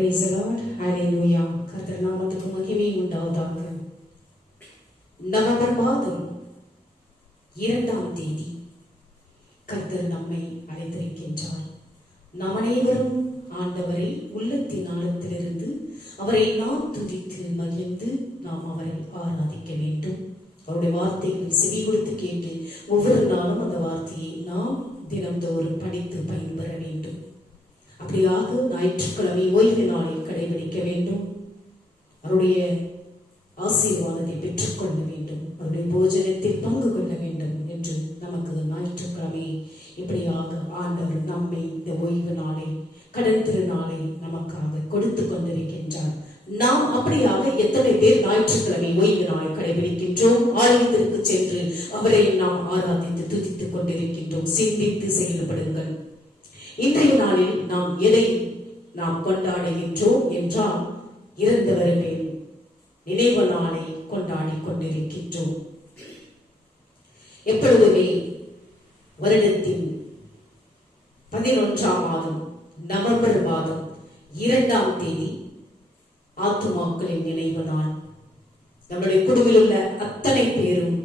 Praise the Lord. Hallelujah. கர்த்தர் நாமத்துக்கு மகிமை உண்டாவதாக. நவம்பர் மாதம் 2ஆம் தேதி கர்த்தர் நம்மை அழைத்திருக்கின்றார். நாம் அனைவரும் ஆண்டவரை உள்ளத்தின் ஆழத்திலிருந்து அவரை நாம் துதித்து மகிழ்ந்து நாம் அவரை ஆராதிக்க வேண்டும். அவருடைய வார்த்தைகள் செவி கொடுத்து கேட்டு ஒவ்வொரு நாளும் அந்த வார்த்தையை நாம் தினந்தோறும் படித்து பயன்பெற வேண்டும். அப்படியாக ஞாயிற்றுக்கிழமை ஓய்வு நாளில் கடைபிடிக்க வேண்டும். அவருடைய ஆசீர்வாதத்தை பெற்றுக்கொள்ள வேண்டும். அவருடைய போஜனத்தில் பங்கு கொள்ள வேண்டும் என்று நமக்கு ஞாயிற்றுக்கிழமை இப்படியாக ஆண்டவர் நம்மை இந்த ஓய்வு நாளை கடன் திருநாளை நமக்காக கொடுத்து கொண்டிருக்கின்றார். நாம் அப்படியாக எத்தனை பேர் ஞாயிற்றுக்கிழமை ஓய்வு நாளை கடைபிடிக்கின்றோம்? ஆலயத்திற்கு சென்று அவரை நாம் ஆராதித்து துதித்துக் கொண்டிருக்கின்றோம். சிந்தித்து செயல்படுங்கள். இன்றைய நாளில் நாம் எதை நாம் கொண்டாடுகின்றோம் என்றால் இறந்தவர்கள் நினைவு நாளை கொண்டாடி கொண்டிருக்கின்றோம். எப்பொழுதுமே வருடத்தின் 11ஆம் மாதம் நவம்பர் மாதம் 2ஆம் தேதி ஆத்துமாக்களின் நினைவு நாள். நம்முடைய குடும்பத்தில் உள்ள அத்தனை பேரும்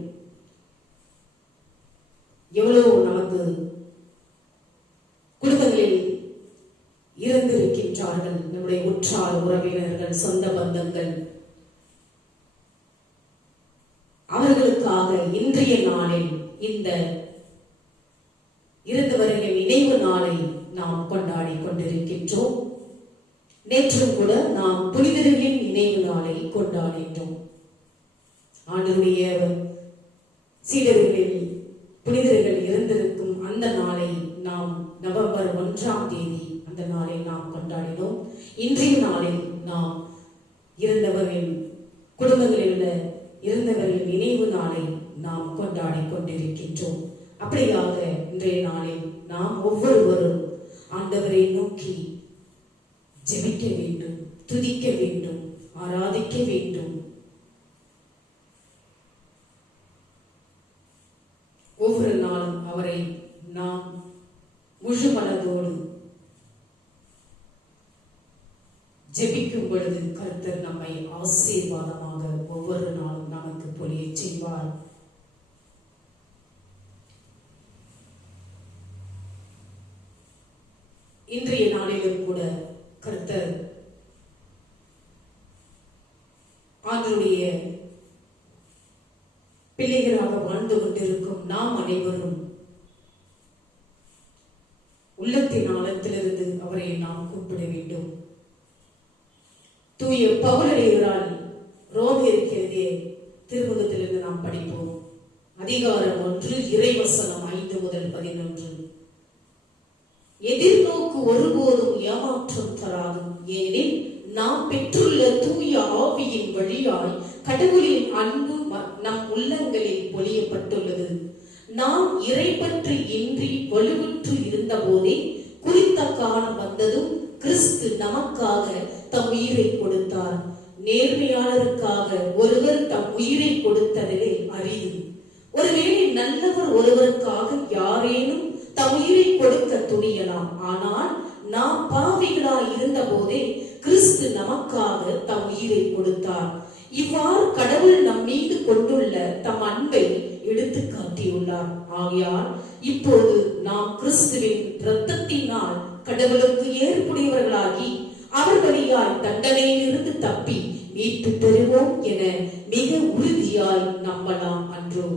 எவ்வளவு நமக்கு குடும்பங்களில் இருந்திருக்கின்றார்கள். நம்முடைய உற்றார் உறவினர்கள், சொந்த பந்தங்கள், அவர்களுக்காக இன்றைய நாளில் இந்த இருந்தவர்களின் நினைவு நாளை நாம் கொண்டாடி கொண்டிருக்கின்றோம். நேற்றும் கூட நாம் புனிதர்களின் நினைவு நாளை கொண்டாடினோம். ஆண்டவருடைய சீடர்களில் புனிதர்கள் இருந்திருக்கும் அந்த நாளை நாம் நவம்பர் 1ஆம் தேதி அந்த நாளை நாம் கொண்டாடினோம். இன்றைய நாளில் நாம் இருந்தவர்களின் குடும்பங்களில் உள்ள இருந்தவர்களின் நினைவு நாளை நாம் கொண்டாடி கொண்டிருக்கின்றோம். அப்படியாக இன்றைய நாளில் நாம் ஒவ்வொருவரும் ஆண்டவரை நோக்கி ஜெபிக்க வேண்டும், துதிக்க வேண்டும், ஆராதிக்க வேண்டும். ஒவ்வொரு நாளும் அவரை நாம் முழு மனதோடு ஜெபிக்கும் பொழுது கர்த்தர் நம்மை ஆசீர்வாதமாக ஒவ்வொரு நாளும் நமக்கு பொழிய செய்வார். இன்றைய நாளிலும் கூட கர்த்தர் ஆண்டவருடைய பிள்ளைகளாக வாழ்ந்து கொண்டிருக்கும் நாம் அனைவரும் உள்ளத்தின் ஆழத்திலிருந்து அவரை நாம் கூப்பிட வேண்டும். தூய பவுலடிகளால் ரோமேயருக்கு திருமுகத்திலிருந்து நாம் படிப்போம். அதிகாரம் 1 இறைவசனம் 5 முதல் 11. எதிர்நோக்கு ஒருபோதும் ஏமாற்றம் தராது. ஏனெனில் நாம் பெற்றுள்ள தூய ஆவியின் வழியாய் கடவுளின் அன்பு நம் உள்ளங்களில் பொழியப்பட்டுள்ளது. நாம் இறை பற்றி இன்றி வலுவுற்று இருந்த போதே குறித்த காலம் வந்ததும் கிறிஸ்து நமக்காக தம் உயிரை கொடுத்தார். நேர்மையாளருக்காக ஒருவர் தம் உயிரை கொடுத்ததிலே அரிது. ஒருவேளை நல்லவர் ஒருவருக்காக யாரேனும் தம் உயிரை கொடுக்க துணியலாம். ஆனால் நாம் பாவிகளாய் இருந்த போதே கிறிஸ்து நமக்காக தம் உயிரை கொடுத்தார். இவ்வாறு கடவுள் நம் மீது கொண்டுள்ள தம் அன்பை எடுத்து காட்டியுள்ளார். ஆகையால் இப்போது நாம் கிறிஸ்துவின் இரத்தத்தினால் கடவுளுக்கு ஏற்புடையவர்களாகி அவர் வழியாய் தண்டனையிலிருந்து தப்பி மீட்பு பெறுவோம் என மிக உறுதியாய் நம்பலாம் அன்றோ?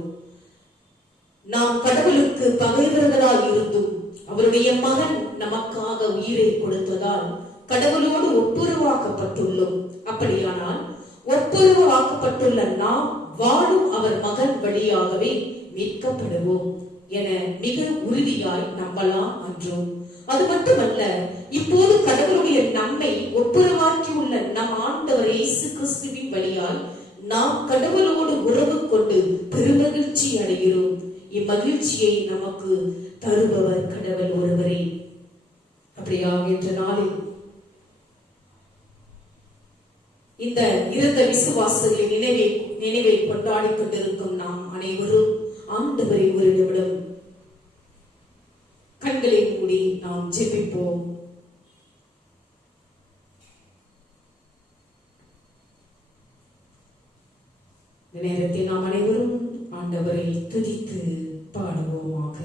நாம் கடவுளுக்கு பகைவர்களாய் இருந்தும் அவருடைய மகன் நமக்காக உயிரை கொடுத்ததால் கடவுளோடு ஒப்புரவாக்கப்பட்டுள்ளோம். அப்படியானால் ஒப்புரவாக்கப்பட்டுள்ள நாம் வாழும் அவர் மகன் வழியாகவே மீட்கப்படுவோம் என மிக உறுதியாய் நம்பலாம் அன்றோ? அது மட்டுமல்ல, இப்போது கடவுளுடைய நம்மை ஒப்புரவாக்கி உள்ள நம் ஆண்டவர் இயேசு கிறிஸ்துவின் வழியால் நாம் கடவுளோடு உறவு கொண்டு பெருமகிழ்ச்சி அடைகிறோம். இம்மகிழ்ச்சியை நமக்கு தருபவர் கடவுள் ஒருவரே. அப்படியாக என்ற நாளில் இந்த இறந்த விசுவாசங்களின் நினைவை கொண்டாடி கொண்டிருக்கும் நாம் அனைவரும் ஆண்டவரை ஒரு நிமிடம் கண்களை மூடி நாம் ஜெபிப்போம். நேரத்தில் நாம் அனைவரும் ஆண்டவரை துதித்து பாடுவோமாக.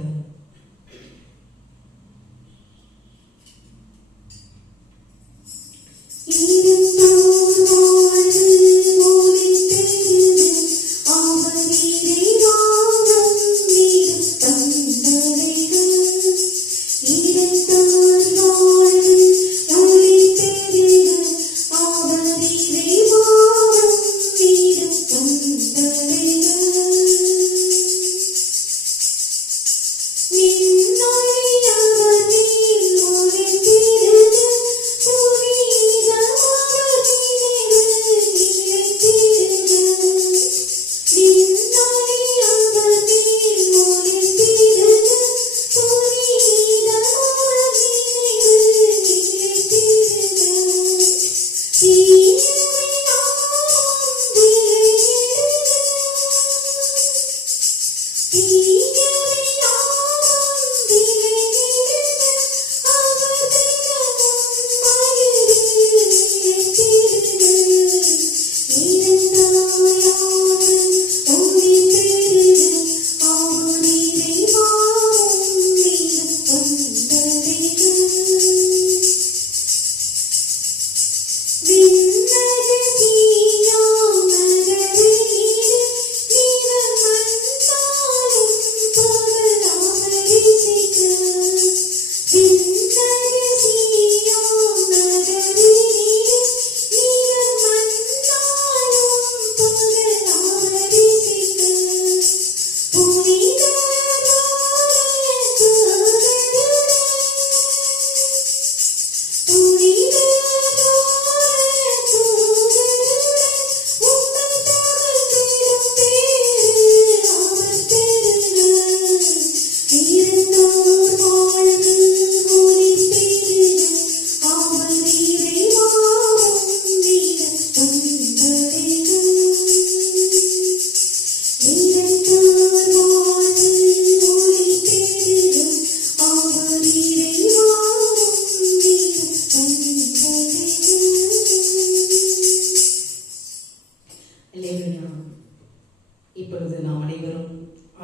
இப்பொழுது நாம் அனைவரும்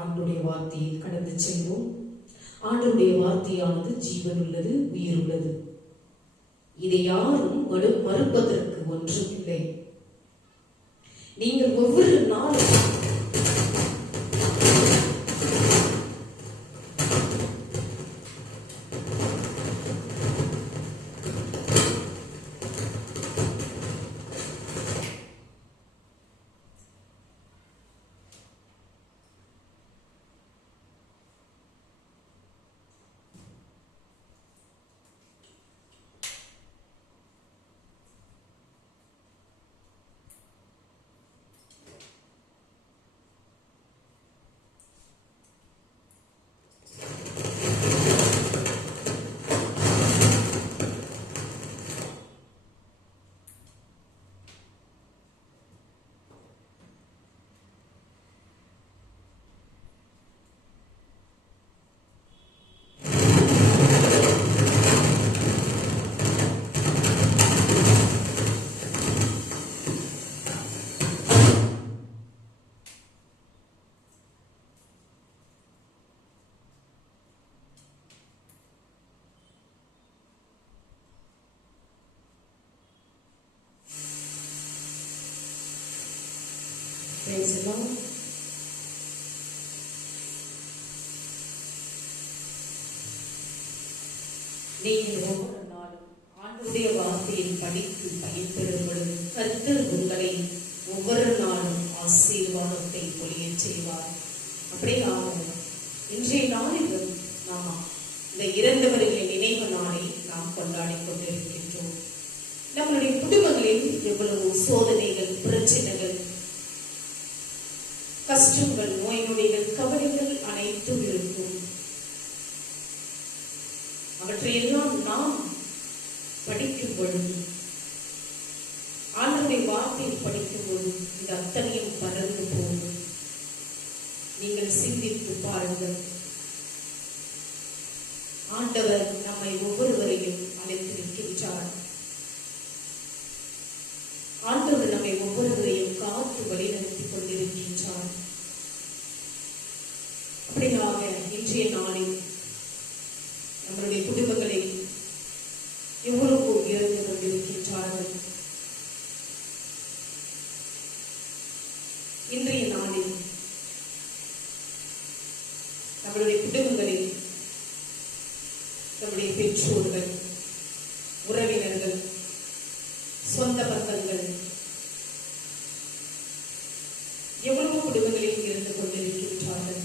ஆண்டுடைய வார்த்தையை கடந்து செல்வோம். ஆண்டுடைய வார்த்தையானது ஜீவன் உள்ளது, உயிர் உள்ளது. இதை யாரும் மறுப்பதற்கு ஒன்றும் இல்லை. நீங்கள் ஒவ்வொரு நாளும் நீங்கள் ஒவ்வொரு நாளும் ஆண்டுடைய வார்த்தையை படித்து பயன்பெறும் பொழுது கர்த்தர் உங்களை ஒவ்வொரு நாளும் ஆசீர்வாதத்தை பொழிய செய்வார். அப்படியாக இன்றைய நாளிலும் நாம் இந்த இறந்தவர்களின் நினைவு நாளை நாம் கொண்டாடி கொண்டிருக்கின்றோம். நம்மளுடைய குடும்பங்களில் எவ்வளவு சோதனைகள், பிரச்சனைகள், கஷ்டங்கள், நோய் நொடிகள், கவலைகள் அனைத்தும் இருக்கும். அவற்றையெல்லாம் நாம் படிக்கும் பொழுது, ஆண்டவருடைய வார்த்தையை படிக்கும் பொழுது இந்த அத்தனையும் பறந்து போகும். நீங்கள் சிந்தித்து பாருங்கள். ஆண்டவர் நம்மை ஒவ்வொருவரையும் அழைத்திருக்கின்றார். ஆண்டவர் நம்மை ஒவ்வொருவரையும் காத்து வழிநடத்திக் கொண்டிருக்கிறார். பெற்றோர்கள், உறவினர்கள், சொந்த பந்தங்கள், எவ்வளவு குடும்பங்களில் இருந்து கொண்டிருக்கின்றார்கள்.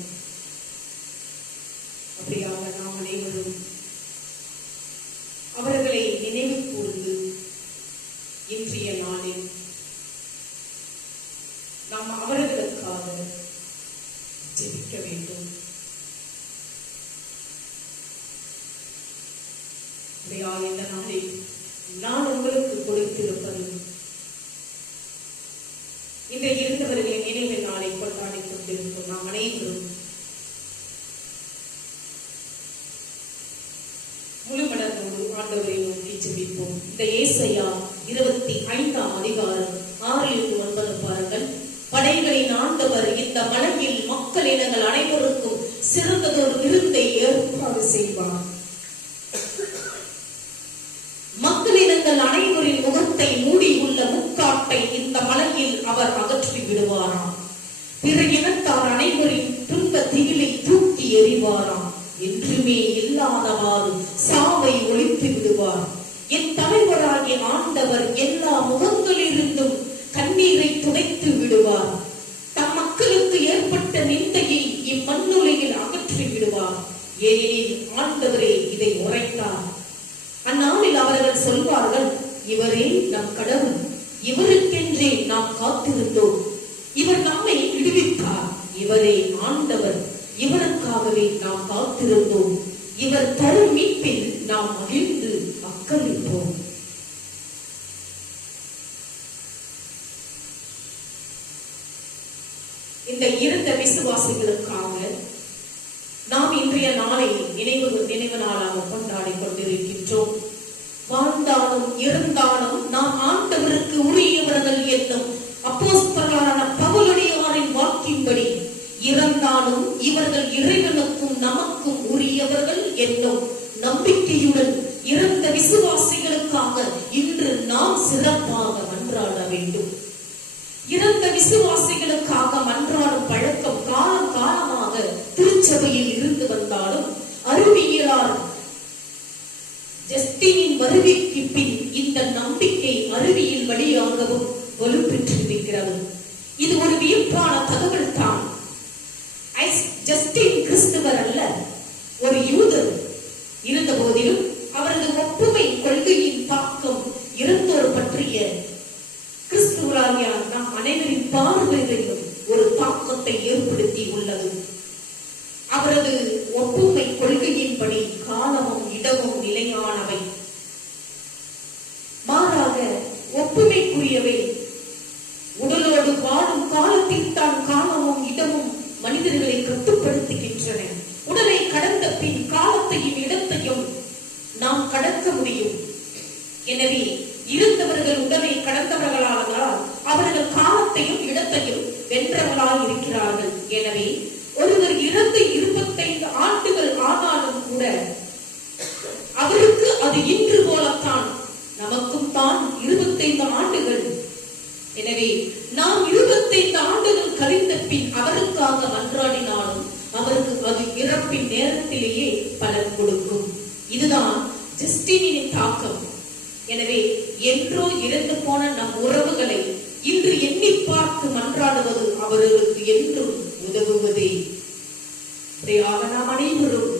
அப்படியாக நாம் அனைவரும் அவர்களை நினைவு கூர்ந்து இன்றைய நாளில் நாம் அவர்களுக்காக ஜெபிக்க வேண்டும். இந்த நாளில் நான் உங்களுக்கு கொடுத்திருப்பது இந்த இருந்தவர்களின் நினைவு நாளை கொண்டாடி கொண்டிருக்கும் நாம் அனைவரும் முழு மனதோடு ஆண்டவரை நோக்கி ஜெபிப்போம். இந்த ஏசாயா 25ஆம் அதிகாரம் 6-9 பாருங்கள். படைகளின் ஆண்டவர் இந்த மலையில் மக்கள் இனங்கள் அனைவருக்கும் சிறந்ததொரு விருந்தை ஏற்பாடு செய்வார். மக்களினங்கள் அனைவரின் முகத்தை மூடி உள்ள முக்காட்டை இந்த மலையில் அவர் அகற்றி விடுவாராம். பிற இனத்தார் அனைவரின் துன்ப திகிலை தூக்கி எறிவாராம். என்றுமே இல்லாதவாறு சாவை ஒழித்து விடுவார். என் தலைவராகிய ஆண்டவர் எல்லா முகங்களிலிருந்தும் கண்ணீரை துடைத்து விடுவார். தம் மக்களுக்கு ஏற்பட்ட நிந்தையை இம்மண்ணுலையில் அகற்றி விடுவார். ஏனெனில் ஆண்டவரே இதை உரைத்தார். அந்நாளில் அவர்கள் சொல்வார்கள், இவரே நம் கடவுள், இவருக்கென்றே நாம் காத்திருந்தோம். இவர் நம்மை விடுவித்தார். இவரே ஆண்டவர், இவருக்காகவே நாம் காத்திருந்தோம். இவர் தரும் மீட்பில் நாம் மகிழ்ந்து அக்களிப்போம். இந்த இறந்த விசுவாசிகளுக்காக நாம் இன்றைய நாளை நினைவு நாளாக கொண்டாடி கொண்டிருக்கின்றோம். வாழ்ந்தாலும் இருந்தாலும் நாம் ஆண்டவருக்கு உரியவர்கள் என்னும் அப்போஸ்தலரான பவுலடியாரின் வாக்கின்படி, இறந்தாலும் இவர்கள் இறைவனுக்கும் நமக்கும் உரியவர்கள் என்னும் நம்பிக்கையுடன் இறந்த விசுவாசிகளுக்காக இன்று நாம் சிறப்பாக மன்றாட வேண்டும். இறந்த விசுவாசிகளுக்காக மன்றாடும் பழக்கம் காலம் காலமாக திருச்சபையில் இருந்து வந்தாலும் அறிவியலார் ஜஸ்டினின் வருகைக்கு பின் இந்த நம்பிக்கை அறிவியல் வழியாகவும் வலுப்பெற்றிருக்கிறது. இது ஒரு வியப்பான தகவல் தான். ஜஸ்டின் கிறிஸ்துவர் அல்ல, ஒரு யூதர். இருந்த போதிலும் அவரது ஒப்புமை கொள்கையின் தாக்கம் இறந்தோர் பற்றிய கிறிஸ்துவராகிய நம் அனைவரின் பார்வையிலும் ஒரு தாக்கத்தை ஏற்படுத்தி உள்ளது. அவரது ஒப்புமை கொள்கையின்படி காலமும் இடமும் நிலையானவை, மாறாக ஒப்புமைக்குரியவை. உடலோடு வாழும் காலத்தில் தான் காலமும் இடமும் மனிதர்களை கட்டுப்படுத்துகின்றன. உடலை கடந்த பின் காலத்தையும் இடத்தையும் நாம் கடக்க முடியும். எனவே இருந்தவர்கள் உடலை கடந்தவர்களானால் அவர்கள் காலத்தையும் இடத்தையும் வென்றவர்களாக இருக்கிறார்கள். எனவே ஒருவர் இறந்து 25 ஆண்டுகள் ஆனாலும் கூட அவருக்கு அது இன்று போலத்தான். நமக்கும் தான் 25 ஆண்டுகள். எனவே நாம் 25 ஆண்டுகள் கழிந்த பின் அவருக்காக மன்றாடினாலும் அவருக்கு அது இறப்பின் நேரத்திலேயே பலன் கொடுக்கும். இதுதான் ஜஸ்டினின் தாக்கம். எனவே என்றோ இறந்து போன நம் உறவுகளை இன்று எண்ணி பார்த்து மன்றாடுவது அவர்களுக்கு என்றும் உதவுவதே. நாம் அனைவரும்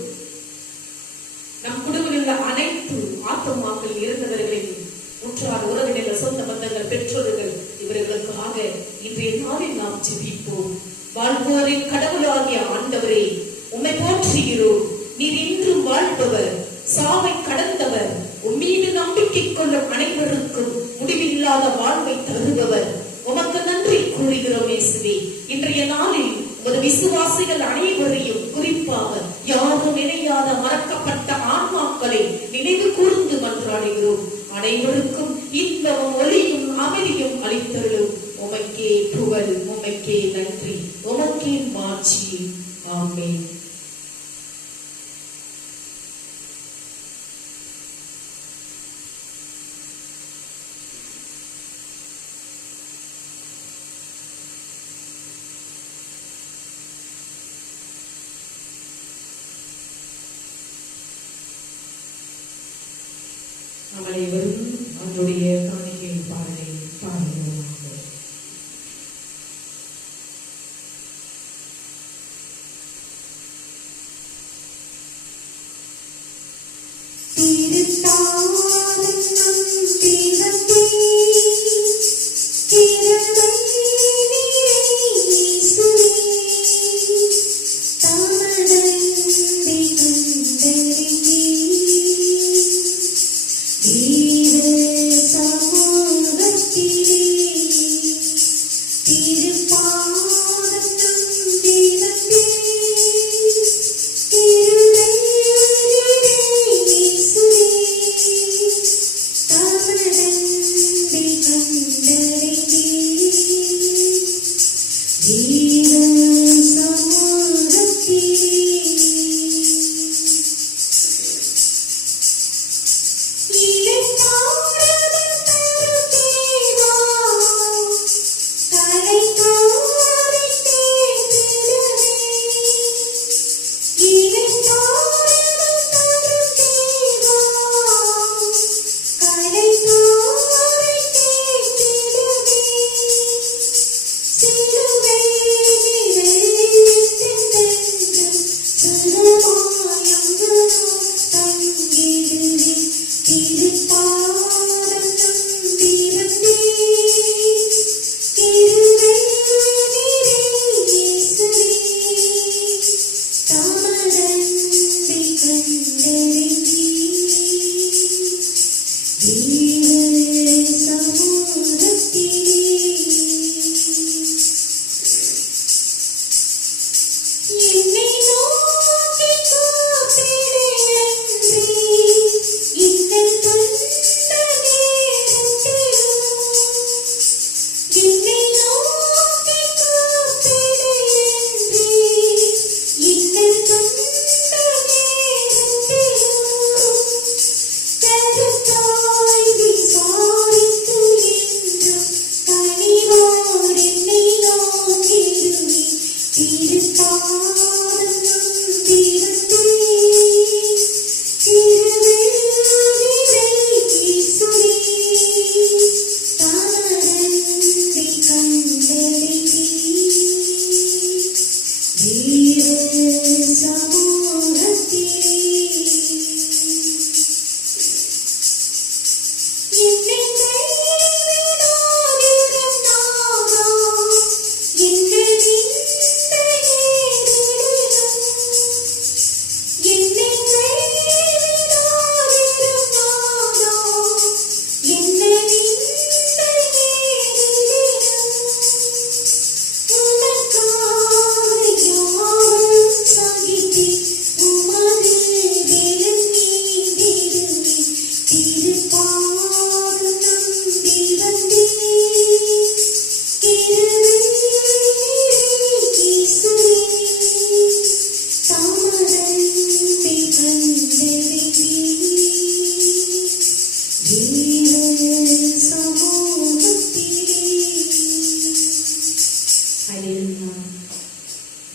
நம் குடும்பத்தில் உள்ள அனைத்து ஆத்மாக்கள் இறந்தவர்களின் உற்றார் உறவினர்கள், சொந்த பந்தங்கள், பெற்றோர்கள், இவர்களுக்காக இன்றைய நாளில் நாம் ஜெபிப்போம். வாழ்வோரின் கடவுளாகிய ஆண்டவரே, உம்மை போற்றுகிறோம். நீர் இன்றும் வாழ்பவர், சாவை கடந்தவர். உம்மீது நம்பிக்கை கொள்ளும் அனைவருக்கும் முடிவில்லாத வாழ்வை தருபவர். உமக்கு நன்றி கூறுகிறோம் இயேசுவே. இன்றைய நாளில் ஒரு விசுவாசிகள் அனைவரையும், குறிப்பாக யாரும் நினையாத மறக்கப்பட்ட ஆன்மாக்களை நினைவு கூர்ந்து மன்றாடுகிறோம். அனைவருக்கும் இன்பமும் ஒளியும் அமைதியும் அளித்தருளும். உமக்கே புகழ், உமக்கே நன்றி, உமக்கே மாட்சி. ஆமென். நாம் அனைவரும் அவருடைய காணிக்கை பாடலை பாடுவோமாக.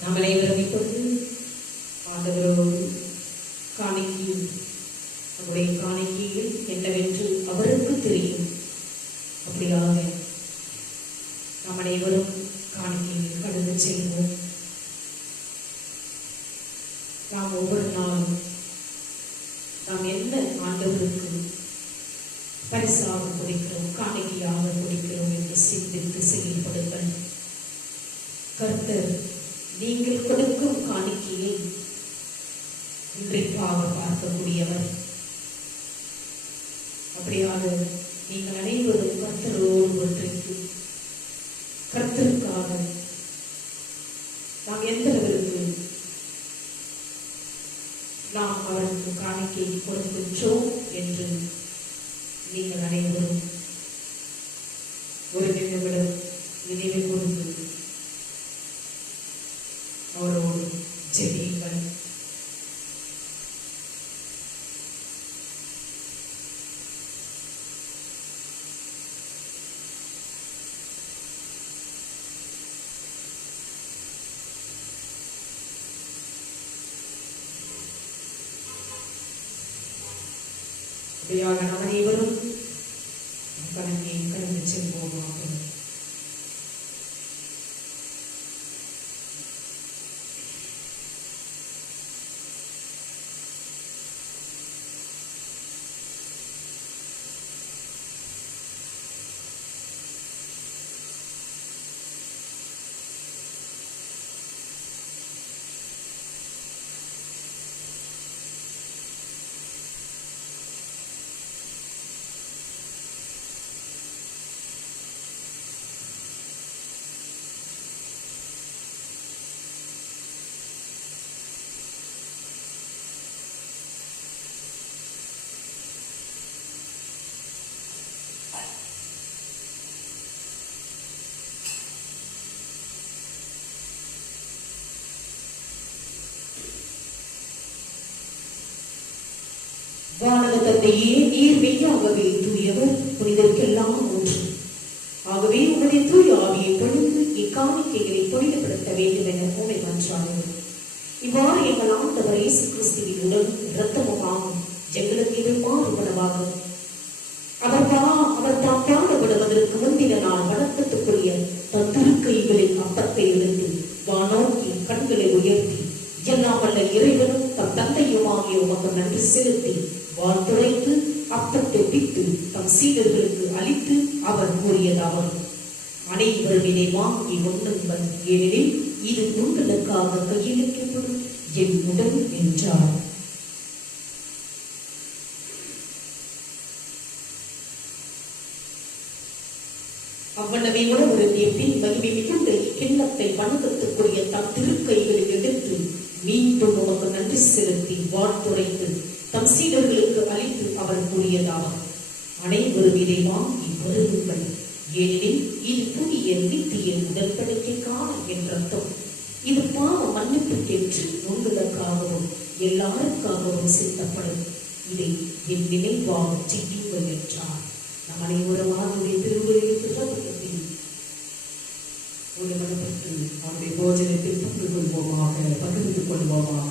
நாம் அனைவரும் இப்பொழுது ஆண்டவரோடு காணிக்கையில் நம்முடைய காணிக்கையில் என்னவென்று அவருக்கு தெரியும். அப்படியாக நாம் அனைவரும் காணிக்கையில் கடந்து செல்வோம். நாம் ஒவ்வொரு நாளும் நாம் என்ன ஆண்டவருக்கு பரிசாக கொடுக்கிறோம், காணிக்கையாக கொடுக்கிறோம் என்று சிந்தித்து செயல்படுங்கள். கர்த்தர் நீங்கள் கொடுக்கும் காணிக்கையை இன்றைக்காக பார்க்கக்கூடியவர். அப்படியாக நீங்கள் அனைவரும் கர்த்தரோடு ஒன்றைக்கு கர்த்தருக்காக நாம் எந்த அளவிற்கு நாம் அவருக்கு காணிக்கை கொடுக்கின்றோம் என்று நீங்கள் அனைவரும் ஒரு நிமிடம் நினைவு கூர்ந்து அவரோடு ஜெபியுங்கள். நாம் அனைவரும் கணக்கை கடந்து செல்வோமாக. வானக தந்தையே, நீர் மெய்யாகவே தூயவர், புனிதருக்கெல்லாம் ஒன்று. ஆகவே உங்களுடைய தூய ஆவியை பொழிந்து இக்காணிக்கைகளை புனிதப்படுத்த வேண்டும் என உண்மை மன்றாடுகிறோம். இவ்வாறு எங்கள் ஆண்டவர் இயேசு கிறிஸ்துவின் உடல் இரத்தமுமாகும் எங்களுக்கு மாறுபடவாக அவர் தாம் பாடுபடுவதற்கு முந்தின நாள் வணக்கத்துக்குரிய தம் திருக்கைகளின் அப்பத்தை எடுத்து வானோக்கி கண்களை உயர்த்தி எல்லாம் வல்ல இறைவனும் தம் தந்தையுமாகிய உமக்கு நன்றி செலுத்தி வாழ்த்துரைத்து அப்பத்தை பிட்டு தம் சீடர்களுக்கு அளித்து அவர் கூறியதாவது: அனைவரும் இதை வாங்கி உண்ணுங்கள், ஏனெனில் இது உங்களுக்காக கையளிக்கப்படும் என் உடல் என்றார். அவ்வளவை உணவருந்திய பின் மகிமை மிகுந்த கிண்ணத்தை வணக்கத்துக்குரிய தம் திருக்கைகளில் எடுத்து மீண்டும் உமக்கு நன்றி செலுத்தி வாழ்த்துரைத்து தம் சீடர்களுக்கு அளித்து அவர் கூறியதாக: அனைவரும் இதை வாங்கி வருங்கள், ஏனெனில் இது புதிய நித்திய உடன்படிக்கைக்கான என் ரத்தம். இது பாவ மன்னிப்புக்கென்று உங்களுக்காகவும் எல்லாருக்காகவும் சித்தப்படும். இதை என் நினைவாக செய்யுங்கள் என்றார். நம் அனைவருமாகவே திருவுரையில் திட்டப்பட்டதில் ஒரு மனப்பட்டு அவருடைய போஜனத்தில் பங்கு கொள்வோமாக, பகிர்ந்து கொள்வோமாக.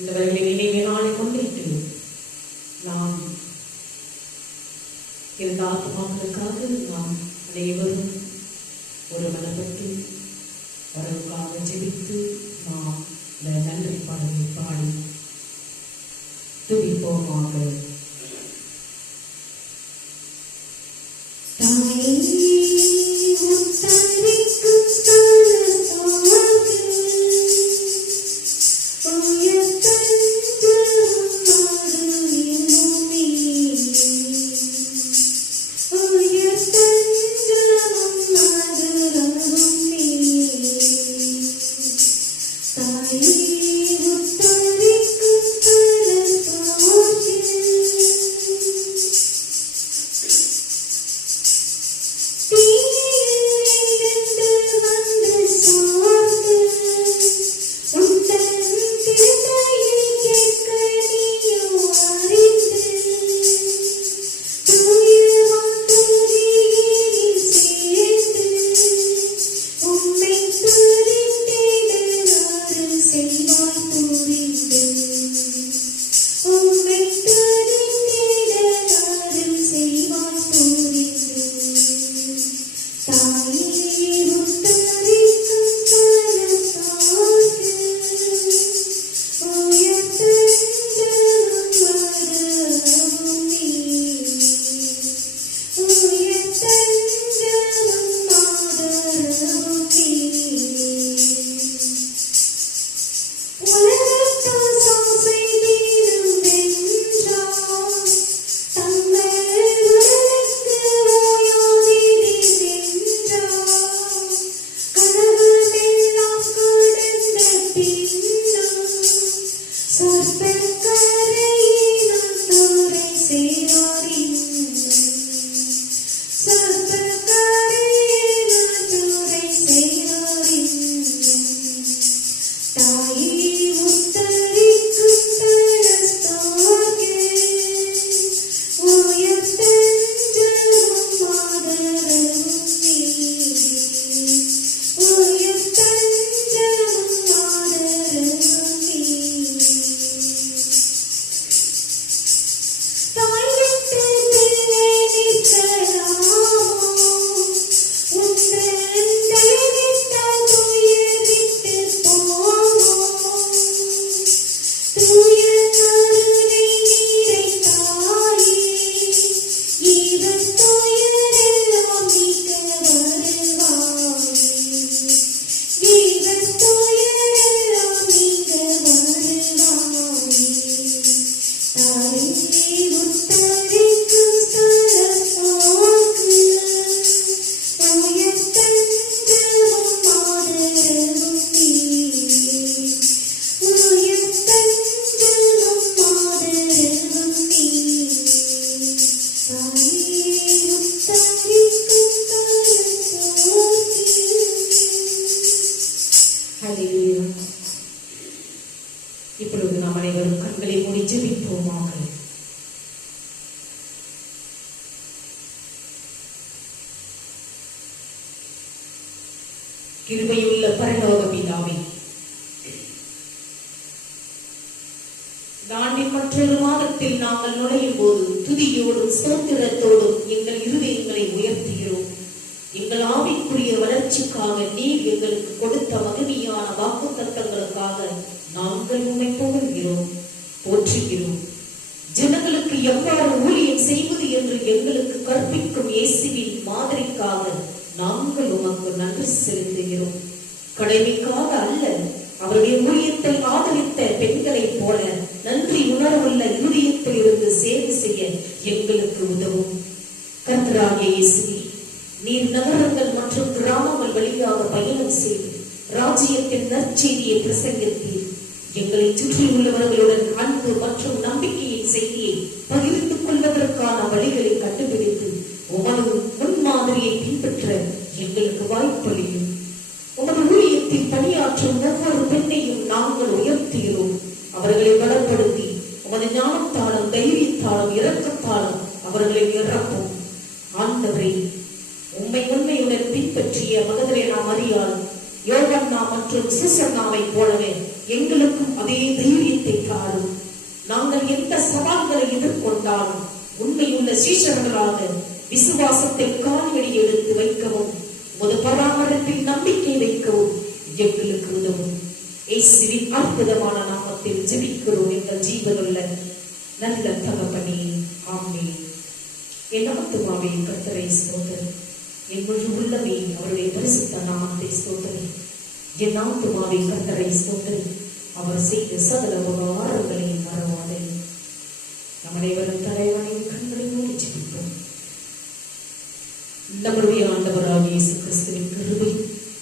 இந்த நினைவை நாளை முன்னிட்டு நாம் இருந்த ஆத்மாக்களுக்காக நாம் அனைவரும் ஒரு மனப்பட்டு அவர்களுக்காக ஜெபித்து நாம் இந்த நன்றி பாடலை பாடி துதிப்போமாக. Thank you. இப்பொழுது நாம் அனைவரும் கண்களை மூடி ஜெபிப்போமாக. கிருபையுள்ள பரலோக பிதாவே, ஆண்டின் மற்றொரு மாதத்தில் நாங்கள் நுழையும் போது துதியோடும் ஸ்தோத்திரத்தோடும் எங்கள் இருதயங்களை உயர்த்துகிறோம். எங்கள் ஆவிக்குரிய வளர்ச்சிக்காக நீர் எங்களுக்கு கொடுத்த மகிமையான வாக்குத்தத்தங்களுக்காக நாங்கள் உம்மை புகழ்கிறோம், போற்றுகிறோம். ஜனங்களுக்கு எவ்வாறு ஊழியம் செய்வது என்று எங்களுக்கு கற்பிக்கும் இயேசுவின் மாதிரிக்காக நாங்கள் உமக்கு நன்றி செலுத்துகிறோம். கடமைக்காக அல்ல, அவருடைய ஊழியத்தை ஆதரித்த பெண்களைப் போல நன்றி உணர்வுள்ள இருதயத்தில் இருந்து சேவை செய்ய எங்களுக்கு உதவும். கர்த்தராகிய இயேசுவே, நீர் நகரங்கள் மற்றும் கிராமங்கள் வழியாக பயணம் செய்து ராஜ்யத்தின் நற்செய்தியை பிரசங்கித்தீர். எங்களை சுற்றியுள்ளவர்களுடன் அன்பு மற்றும் நம்பிக்கையின் செய்தியை பகிர்ந்து கொள்வதற்கான வழிகளை கண்டுபிடித்து உமது முன்மாதிரியை பின்பற்ற எங்களுக்கு வாய்ப்பளியும். உமது ஊழியத்தில் பணியாற்றும் ஒவ்வொரு பெண்ணையும் நாங்கள் உயர்த்துகிறோம். அவர்களை பலப்படுத்தி உமது ஞானத்தாலும் தைரியத்தாலும் இரக்கத்தாலும் அவர்களை நிரப்பும். ஆண்டவரே, உம்மை உண்மையுடன் பின்பற்றிய மகதலேனா மரியாள், யோகன்னா மற்றும் சூசன்னாவை போலவே எங்களுக்கும் அதே தைரியத்தை தாரும். நாங்கள் எந்த சவால்களை எதிர்கொண்டாலும் உண்மையுள்ள சீஷர்களாக விசுவாசத்தை கால்வழி எடுத்து வைக்கவும் உமது பராமரிப்பில் நம்பிக்கை வைக்கவும் எங்களுக்கு உதவும். இயேசுவின் அற்புதமான நாமத்தில் ஜெபிக்கிறோம் எங்கள் ஜீவனுள்ள நல்ல தகப்பனே, ஆமென். என் ஆத்துமாவே கர்த்தரை ஸ்தோத்திரி, என் முழு உள்ளமே அவருடைய பரிசுத்த நாமத்தை ஸ்தோத்திரி. என் ஆத்துமாவே கர்த்தரை ஸ்தோத்திரி, அவர் செய்த சகல உபகாரங்களையும் மறவாதே. நம் அனைவரும் தலைவனையும் கண்களை மூடி ஜெபிப்போம். நம்முடைய ஆண்டவராகிய இயேசு கிறிஸ்துவின் கிருபை,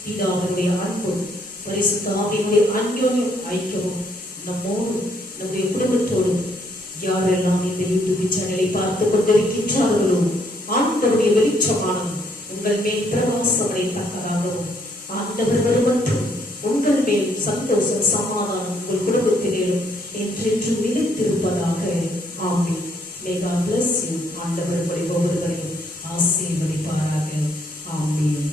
பிதாவினுடைய அன்பும் பரிசுத்த ஆவியினுடைய அன்யோன்யம் ஐக்கியமும் நம்மோடும் நம்முடைய குடும்பத்தோடும் யாரெல்லாம் இந்த யூடியூப் சேனலை பார்த்துக் கொண்டிருக்கின்றார்களோ ஆண்டவருடைய வெளிச்சமான உங்கள் மேல் பிரகாசமடைத்தக்கதாகவும் ஆண்டவர் வருமற்றும் உங்கள் மேல் சந்தோஷம் சமாதானம் உங்கள் குடும்பத்தினரும் என்றென்றும் நிலைத்திருப்பதாக. ஆமென். May God bless you. ஆண்டவர் உங்களை ஒவ்வொருவரையும் ஆசீர்வதிப்பாராக. ஆமென்.